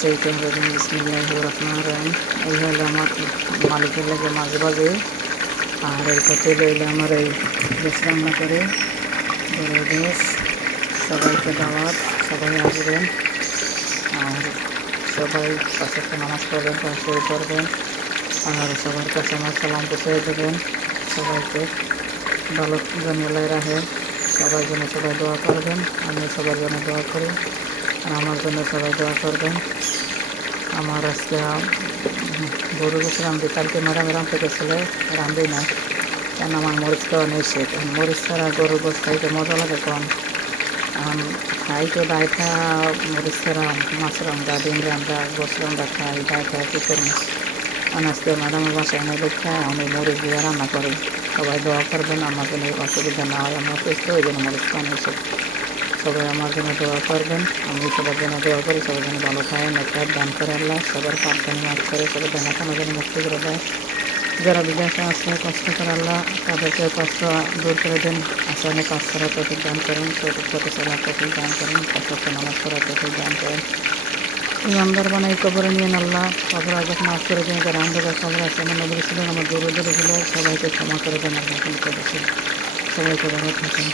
শাইতানির রাজিম বিসমিল্লাহির রহমানির রহিম। এই হলো আমার মালিকের লাগে মাঝে মাঝে আর এই পথে লইলে আমার এই বেশ রান্না করে গরুর গোশ। সবাইকে দাওয়াত, সবাই আসবেন আর সবাই পাশে নামাজ পড়বেন, পাশে পড়বেন আর সবার কাছে আমার সালাম পৌঁছে দেবেন। সবাইকে ভালো জন্যলাই রাখে, সবার জন্য সবাই দোয়া করবেন। আমি সবার জন্য দোয়া করি আর আমার জন্য সবাই দোয়া করবেন। আমার আজকে গরু গোশ রান্ধি, কালকে ম্যাডাম রাঁধতে গেছিলো, রান্ধি না কেন আমার মরিচ খাওয়া নেই। সে মরিচ ছাড়া গরুর গোশ খাইতে মজা লাগে কম। খাইতে ডাইটা মরিচ ছাড়া মাছ রান্ধা, ডিম রান্ধা, গোশ রান্ধা খাই ডাইটা কী করবো। আজকে ম্যাডামের বাসায় এনে দেখে আমি মরিচ দিয়ে রান্না করি। সবাই দোয়া করবেন আমার জন্য অসুবিধা না হয়, আমার অসুস্থ ওই জন্য মরিচ খাওয়া নিয়েছে। সবাই আমার জন্য দোয়া করবেন, আমি সবার জন্য দোয়া করি। সবার জন্য ভালো খায় নেতার দান করে আল্লাহ, সবার পাপদানি মাফ করে, সবার দেখানো যেন মুক্তি করে দেয়। যারা বিদেশে আছে কষ্ট করে আল্লাহ তাদেরকে কষ্ট দূর করে দেন। আসামে কাজ করার তৌফিক দান করেন, সঠিক পথে চলার তৌফিক দান করেন, কষ্ট নামাজ করার তৌফিক দান করেন। ইমানদার বানাই কবরে নিয়ে আল্লাহ, কবর আজাব মাফ করে দেন। যারা আন্দাজের খবর আছে আমার নবী ছিলেন, আমার গরুদের ছিল, সবাইকে ক্ষমা করে দেন আল্লাহ। সবাইকে ভালো থাকেন।